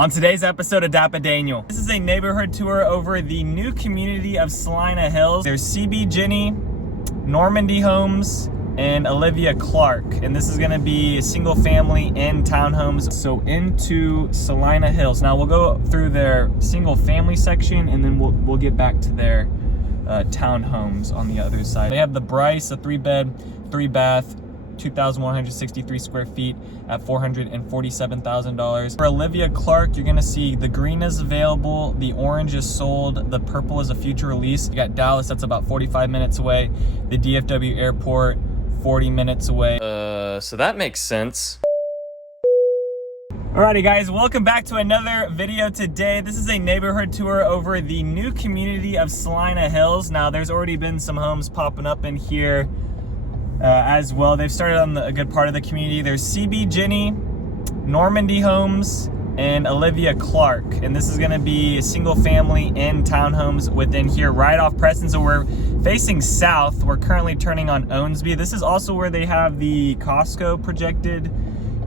On today's episode of DAPA.DANIEL, this is a neighborhood tour over the new community of Salina Hills. There's CB Jenny, Normandy Homes, and Olivia Clark. And this is gonna be a single family and townhomes. So into Salina Hills. Now we'll go through their single family section and then we'll get back to their townhomes on the other side. They have the Bryce, a 3-bed, 3-bath, 2,163 square feet at $447,000. For Olivia Clark, you're gonna see the green is available, the orange is sold, the purple is a future release. You got Dallas, that's about 45 minutes away. The DFW airport, 40 minutes away. So that makes sense. Alrighty guys, welcome back to another video today. This is a neighborhood tour over the new community of Salina Hills. Now there's already been some homes popping up in here as well. They've started on a good part of the community. There's CB Jenny, Normandy Homes, and Olivia Clark. And this is gonna be a single family and townhomes within here right off Preston. So we're facing south. We're currently turning on Owensby. This is also where they have the Costco projected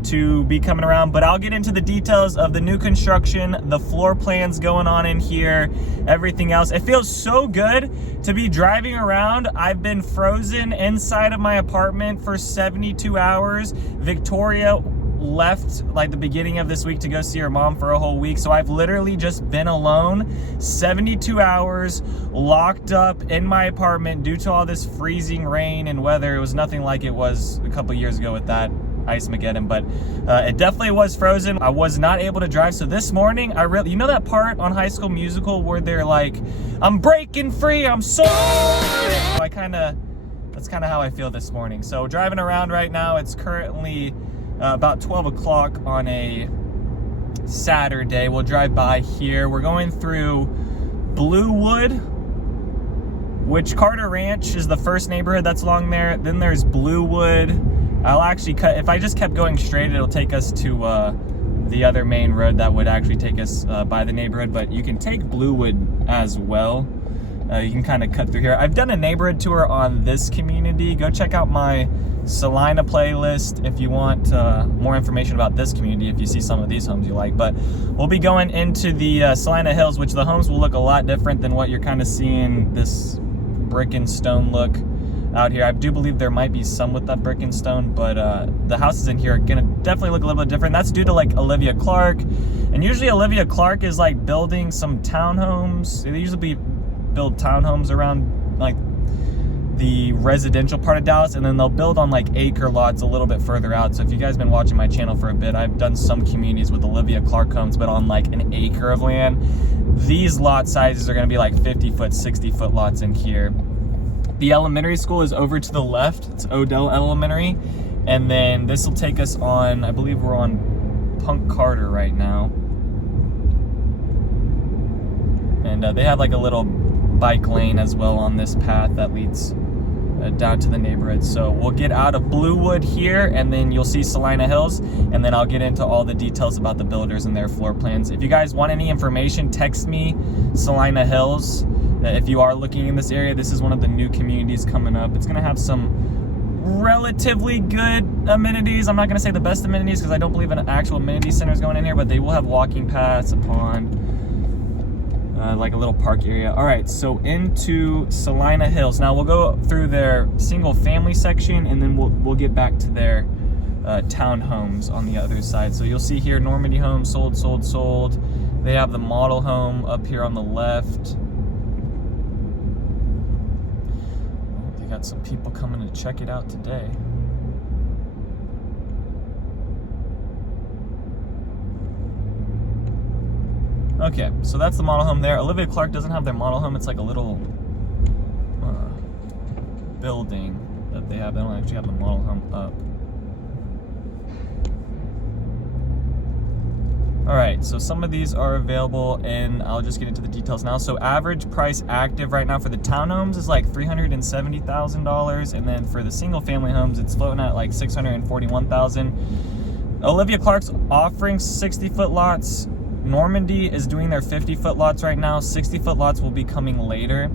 to be coming around, but I'll get into the details of the new construction, the floor plans going on in here, everything else. It feels so good to be driving around. I've been frozen inside of my apartment for 72 hours. Victoria left like the beginning of this week to go see her mom for a whole week, so I've literally just been alone 72 hours locked up in my apartment due to all this freezing rain and weather. It was nothing like it was a couple years ago with that Ice-mageddon, but it definitely was frozen. I was not able to drive, so this morning you know that part on High School Musical where they're like, I'm breaking free, I'm so that's kind of how I feel this morning. So driving around right now, it's currently about 12 o'clock on a Saturday. We'll drive by here. We're going through Bluewood, which Carter Ranch is the first neighborhood that's along there. Then there's Bluewood. I'll actually cut, if I just kept going straight, it'll take us to the other main road that would actually take us by the neighborhood, but you can take Bluewood as well. You can kind of cut through here. I've done a neighborhood tour on this community. Go check out my Celina playlist if you want more information about this community, if you see some of these homes you like. But we'll be going into the Salina Hills, which the homes will look a lot different than what you're kind of seeing, this brick and stone look out here. I do believe there might be some with that brick and stone, but the houses in here are gonna definitely look a little bit different. That's due to like Olivia Clark, and usually Olivia Clark is like building some townhomes. They usually build townhomes around like the residential part of Dallas, and then they'll build on like acre lots a little bit further out. So if you guys been watching my channel for a bit, I've done some communities with Olivia Clark homes, but on like an acre of land. These lot sizes are gonna be like 50-foot, 60-foot lots in here. The elementary school is over to the left. It's Odell Elementary. And then this will take us on, I believe we're on Punk Carter right now. And they have like a little bike lane as well on this path that leads down to the neighborhood. So we'll get out of Bluewood here, and then you'll see Salina Hills, and then I'll get into all the details about the builders and their floor plans. If you guys want any information, text me Salina Hills. If you are looking in this area, this is one of the new communities coming up. It's gonna have some relatively good amenities. I'm not gonna say the best amenities because I don't believe an actual amenity center is going in here, but they will have walking paths, a pond, like a little park area. All right, so into Salina Hills. Now we'll go through their single family section, and then we'll get back to their townhomes on the other side. So you'll see here Normandy Homes, sold, sold, sold. They have the model home up here on the left. Got some people coming to check it out today. Okay, so that's the model home there. Olivia Clark doesn't have their model home. It's like a little building that they have. They don't actually have the model home up. All right, so some of these are available, and I'll just get into the details now. So average price active right now for the townhomes is like $370,000, and then for the single family homes, it's floating at like $641,000. Olivia Clark's offering 60-foot lots. Normandy is doing their 50-foot lots right now. 60-foot lots will be coming later.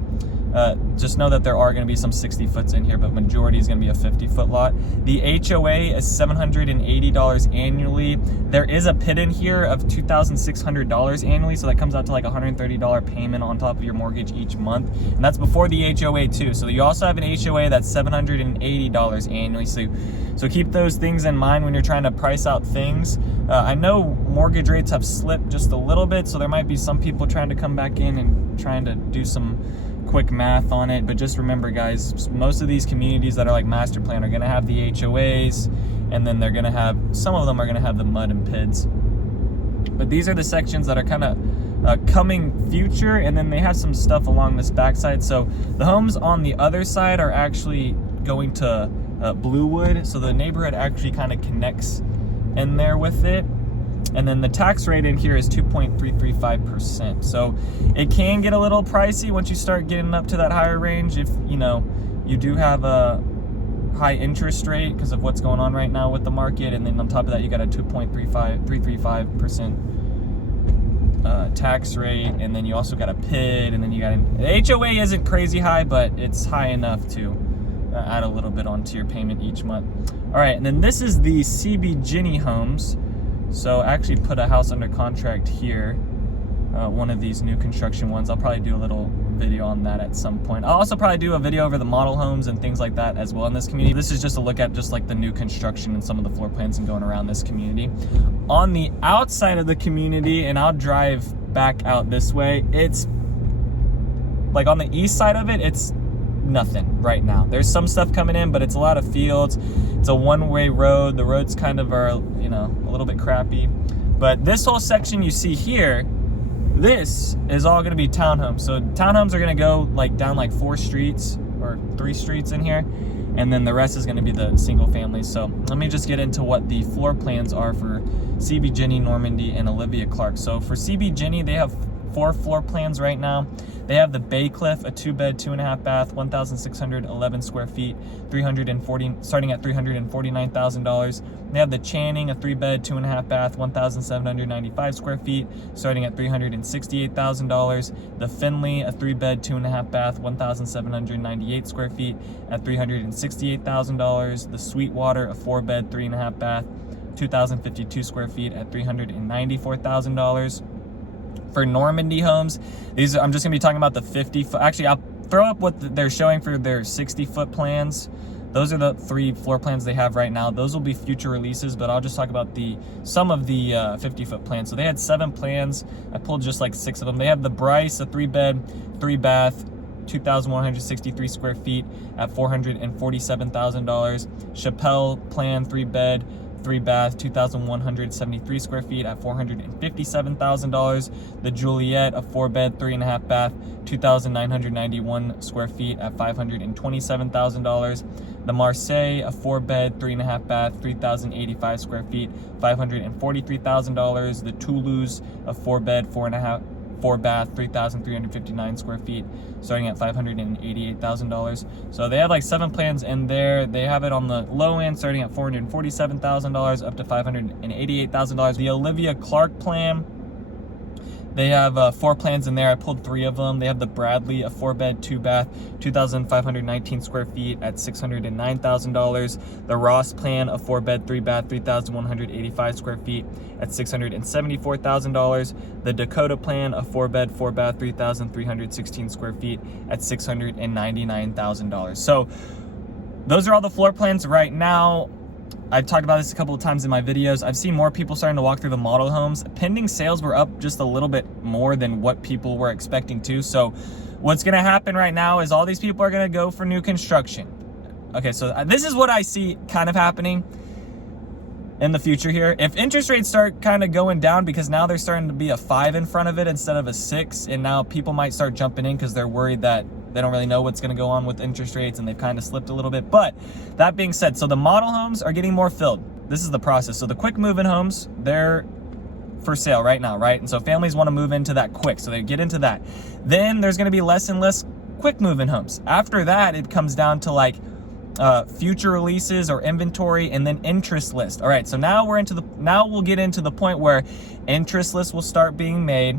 Just know that there are going to be some 60 foots in here, but majority is going to be a 50-foot lot. The HOA is $780 annually. There is a PID in here of $2,600 annually, so that comes out to like $130 payment on top of your mortgage each month, and that's before the HOA too. So you also have an HOA that's $780 annually. So keep those things in mind when you're trying to price out things. I know mortgage rates have slipped just a little bit, so there might be some people trying to come back in and trying to do some quick math on it, but just remember, guys, most of these communities that are like master plan are going to have the HOAs, and then they're going to have, some of them are going to have the mud and PIDs. But these are the sections that are kind of coming future, and then they have some stuff along this backside. So the homes on the other side are actually going to Bluewood, so the neighborhood actually kind of connects in there with it. And then the tax rate in here is 2.335%. So it can get a little pricey once you start getting up to that higher range, if you do have a high interest rate because of what's going on right now with the market. And then on top of that, you got a 2.335% tax rate, and then you also got a PID, and then you got the HOA isn't crazy high, but it's high enough to add a little bit onto your payment each month. All right, and then this is the CB Ginny homes. So I actually put a house under contract here, one of these new construction ones. I'll probably do a little video on that at some point. I'll also probably do a video over the model homes and things like that as well in this community. This is just a look at just like the new construction and some of the floor plans and going around this community. On the outside of the community, and I'll drive back out this way, it's like on the east side of it, it's nothing right now. There's some stuff coming in, but it's a lot of fields. It's a one-way road. The roads kind of are, a little bit crappy. But this whole section you see here, this is all going to be townhomes. So townhomes are going to go like down like 4 streets or 3 streets in here, and then the rest is going to be the single families. So let me just get into what the floor plans are for CB Ginny, Normandy, and Olivia Clark. So for CB Ginny, they have 4 floor plans right now. They have the Bay Cliff, a 2-bed, 2.5 bath, 1,611 square feet, starting at $349,000. They have the Channing, a 3-bed, 2.5 bath, 1,795 square feet, starting at $368,000. The Finley, a 3-bed, 2.5 bath, 1,798 square feet at $368,000. The Sweetwater, a 4-bed, 3.5 bath, 2,052 square feet at $394,000. For Normandy homes, I'm just gonna be talking about the 50-foot. Actually, I'll throw up what they're showing for their 60-foot plans. Those are the 3 floor plans they have right now. Those will be future releases, but I'll just talk about some of the 50-foot plans. So they had 7 plans. I pulled just like 6 of them. They have the Bryce, a 3-bed, 3-bath, 2,163 square feet at $447,000. Chappelle plan, 3-bed, 3-bath, 2,173 square feet at $457,000. The Juliet, a 4-bed, 3.5 bath, 2,991 square feet at $527,000. The Marseille, a 4-bed, 3.5 bath, 3,085 square feet, $543,000. The Toulouse, a 4-bed, 4-bath, 3,359 square feet, starting at $588,000. So they have like 7 plans in there. They have it on the low end, starting at $447,000 up to $588,000. The Olivia Clark plan, they have 4 plans in there. I pulled 3 of them. They have the Bradley, a 4-bed, 2-bath, 2,519 square feet at $609,000. The Ross plan, a 4-bed, 3-bath, 3,185 square feet at $674,000. The Dakota plan, a 4-bed, 4-bath, 3,316 square feet at $699,000. So those are all the floor plans right now. I've talked about this a couple of times in my videos. I've seen more people starting to walk through the model homes. Pending sales were up just a little bit more than what people were expecting to. So what's going to happen right now is all these people are going to go for new construction. Okay, so this is what I see kind of happening in the future here. If interest rates start kind of going down, because now they're starting to be a 5 in front of it instead of a 6, and now people might start jumping in because they're worried that they don't really know what's going to go on with interest rates, and they've kind of slipped a little bit. But that being said, so the model homes are getting more filled. This is the process. So the quick move-in homes, they're for sale right now, right? And so families want to move into that quick, so they get into that. Then there's going to be less and less quick move-in homes. After that, it comes down to like future releases or inventory, and then interest list. All right, so now we'll get into the point where interest lists will start being made.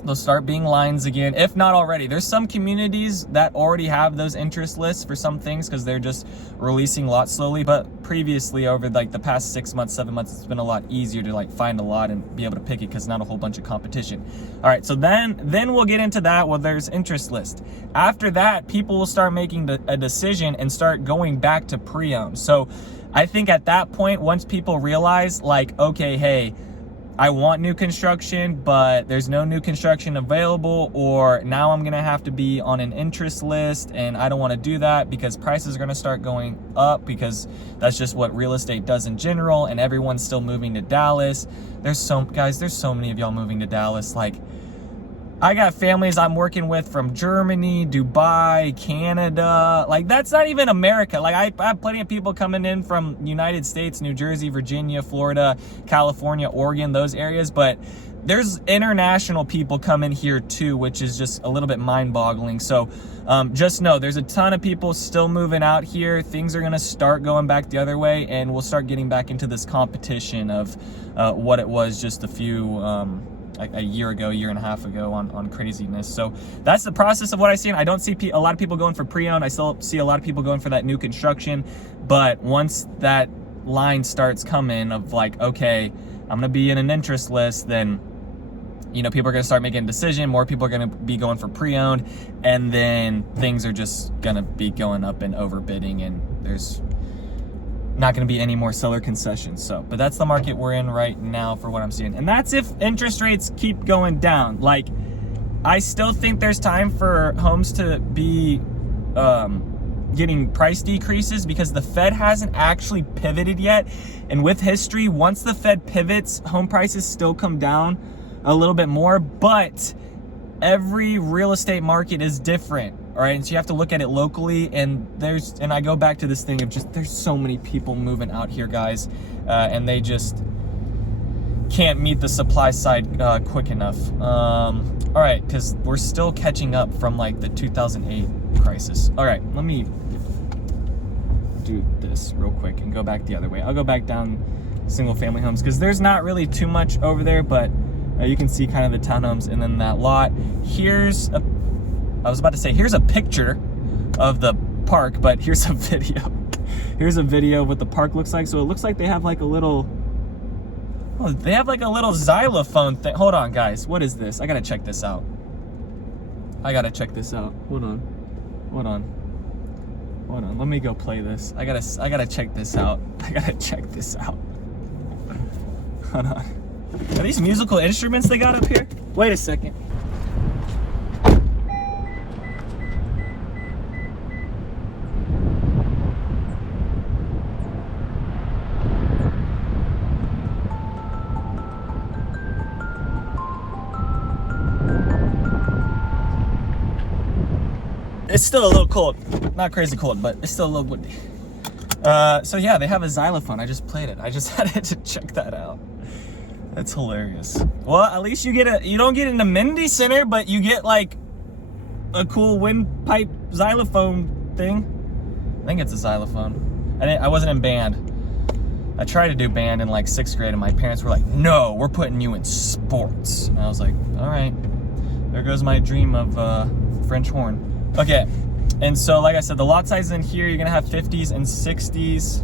There'll start being lines again, if not already. There's some communities that already have those interest lists for some things because they're just releasing lots slowly. But previously, over like the past 6 months, 7 months, it's been a lot easier to like find a lot and be able to pick it because not a whole bunch of competition. All right, so then we'll get into that. Well, there's interest list. After that, people will start making a decision and start going back to pre-owned. So I think at that point, once people realize like, okay, hey, I want new construction, but there's no new construction available, or now I'm gonna have to be on an interest list, and I don't wanna do that because prices are gonna start going up because that's just what real estate does in general, and everyone's still moving to Dallas. There's so many of y'all moving to Dallas. Like, I got families I'm working with from Germany, Dubai, Canada. Like, that's not even America. Like, I have plenty of people coming in from United States, New Jersey, Virginia, Florida, California, Oregon, those areas. But there's international people coming here too, which is just a little bit mind-boggling. So just know there's a ton of people still moving out here. Things are gonna start going back the other way, and we'll start getting back into this competition of what it was just a few a year and a half ago on craziness. So that's the process of what I see. I don't see a lot of people going for pre-owned. I still see a lot of people going for that new construction. But once that line starts coming of like, okay, I'm gonna be in an interest list, then you know, people are gonna start making a decision. More people are gonna be going for pre-owned, and then things are just gonna be going up and overbidding, and there's not going to be any more seller concessions. So, but that's the market we're in right now for what I'm seeing. And that's if interest rates keep going down. Like, I still think there's time for homes to be getting price decreases because the Fed hasn't actually pivoted yet. And with history, once the Fed pivots, home prices still come down a little bit more, but every real estate market is different. All right, and so you have to look at it locally, and I go back to this thing of just there's so many people moving out here, guys, and they just can't meet the supply side quick enough. All right, because we're still catching up from like the 2008 crisis. All right, let me do this real quick and go back the other way. I'll go back down single family homes because there's not really too much over there, but you can see kind of the townhomes and then that lot. Here's a picture of the park, but here's a video. Here's a video of what the park looks like. So it looks like they have like a little, xylophone thing. Hold on, guys. What is this? I gotta check this out. Hold on. Let me go play this. I gotta check this out. Hold on. Are these musical instruments they got up here? Wait a second. It's still a little cold. Not crazy cold, but it's still a little windy. So yeah, they have a xylophone. I just played it. I just had to check that out. That's hilarious. Well, at least you don't get an amenity center, but you get like a cool windpipe xylophone thing. I think it's a xylophone. I wasn't in band. I tried to do band in like 6th grade, and my parents were like, no, we're putting you in sports. And I was like, all right, there goes my dream of French horn. Okay, and so like I said, the lot size in here, you're gonna have 50s and 60s.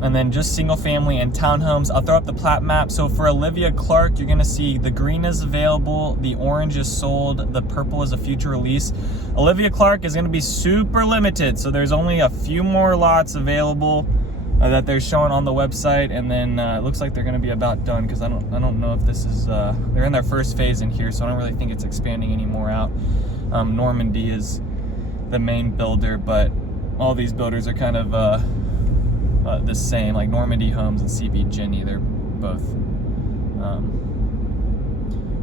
And then just single family and townhomes. I'll throw up the plat map. So for Olivia Clark, you're gonna see the green is available, the orange is sold, the purple is a future release. Olivia Clark is gonna be super limited. So there's only a few more lots available that they're showing on the website. And then it looks like they're gonna be about done because I don't know if this is, they're in their first phase in here. So I don't really think it's expanding any more out. Normandy is the main builder, but all these builders are kind of, the same, like Normandy Homes and CB Jenny. They're both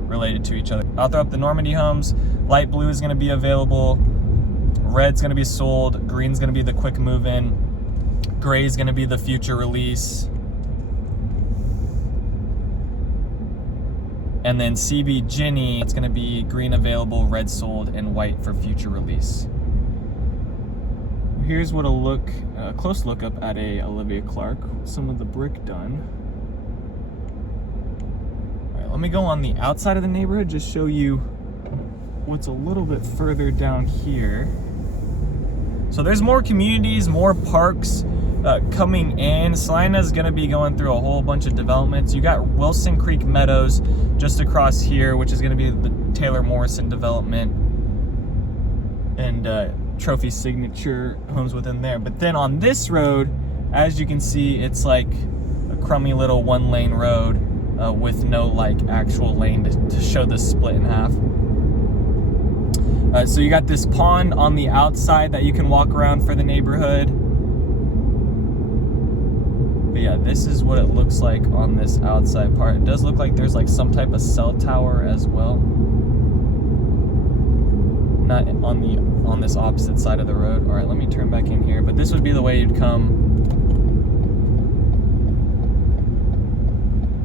related to each other. I'll throw up the Normandy Homes. Light blue is going to be available. Red's going to be sold. Green's going to be the quick move-in. Gray is going to be the future release. And then CB Jenny, it's going to be green available, red sold, and white for future release. Here's what a close look up at a Olivia Clark. Some of the brick done. All right, Let me go on the outside of the neighborhood, just show you what's a little bit further down here. So there's more communities, more parks coming in. Salina is going to be going through a whole bunch of developments. You got Wilson Creek Meadows just across here, which is going to be the Taylor Morrison development, and Trophy Signature homes within there. But then on this road, as you can see, it's like a crummy little 1-lane road with no like actual lane to show the split in half. So you got this pond on the outside that you can walk around for the neighborhood. But yeah, this is what it looks like on this outside part. It does look like there's like some type of cell tower as well. Not on this opposite side of the road. All right, let me turn back in here. But this would be the way you'd come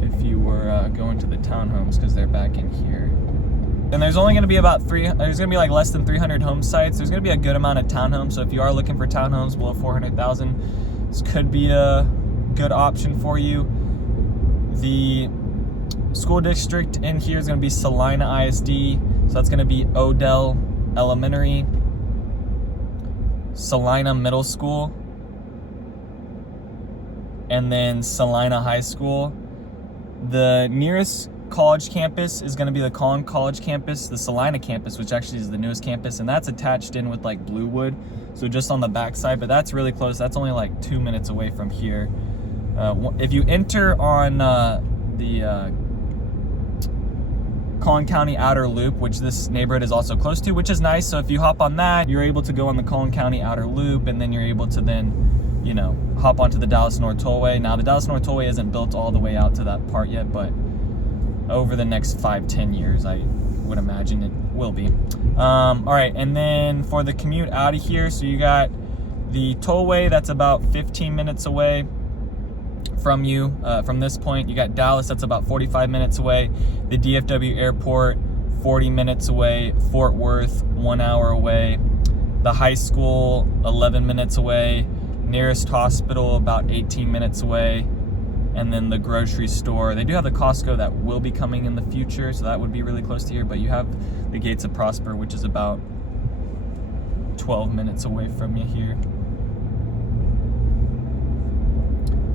if you were going to the townhomes, because they're back in here. And there's only going to be there's going to be like less than 300 home sites. There's going to be a good amount of townhomes. So if you are looking for townhomes below 400,000, this could be a good option for you. The school district in here is going to be Salina ISD. So that's going to be Odell Elementary, Salina Middle School, and then Salina High School. The nearest college campus is going to be the Collin College campus, the Salina campus, which actually is the newest campus, and that's attached in with like Bluewood, so just on the backside, but that's really close. That's only like 2 minutes away from here. If you enter on the Collin County Outer Loop, which this neighborhood is also close to, which is nice, so if you hop on that, you're able to go on the Collin County Outer Loop, and then you're able to then, you know, hop onto the Dallas North Tollway. Now the Dallas North Tollway isn't built all the way out to that part yet, but over the next 5-10 years, I would imagine it will be. All right, and then for the commute out of here, so you got the tollway that's about 15 minutes away from you. From this point, you got Dallas, that's about 45 minutes away. The DFW airport, 40 minutes away. Fort Worth, 1 hour away. The high school, 11 minutes away. Nearest hospital, about 18 minutes away. And then the grocery store. They do have the Costco that will be coming in the future, so that would be really close to here, but you have the Gates of Prosper, which is about 12 minutes away from you here.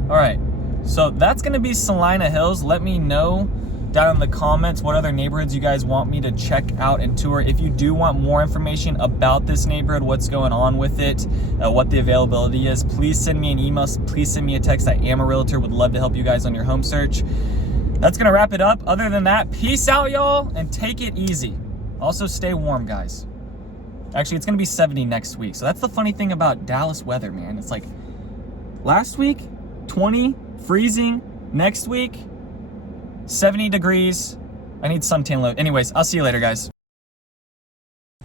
All right, so that's gonna be Salina Hills. Let me know down in the comments what other neighborhoods you guys want me to check out and tour. If you do want more information about this neighborhood, what's going on with it, what the availability is, please send me an email, please send me a text. I am a realtor, would love to help you guys on your home search. That's gonna wrap it up. Other than that, peace out, y'all, and take it easy. Also stay warm, guys. Actually, it's gonna be 70 next week. So that's the funny thing about Dallas weather, man. It's like last week, 20, freezing. Next week, 70 degrees. I need suntan load. Anyways, I'll see you later, guys.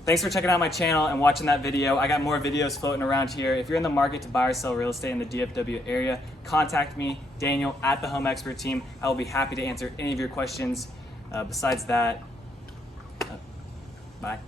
Thanks for checking out my channel and watching that video. I got more videos floating around here. If you're in the market to buy or sell real estate in the DFW area, contact me, Daniel, at the Home Expert Team. I will be happy to answer any of your questions. Besides that, bye.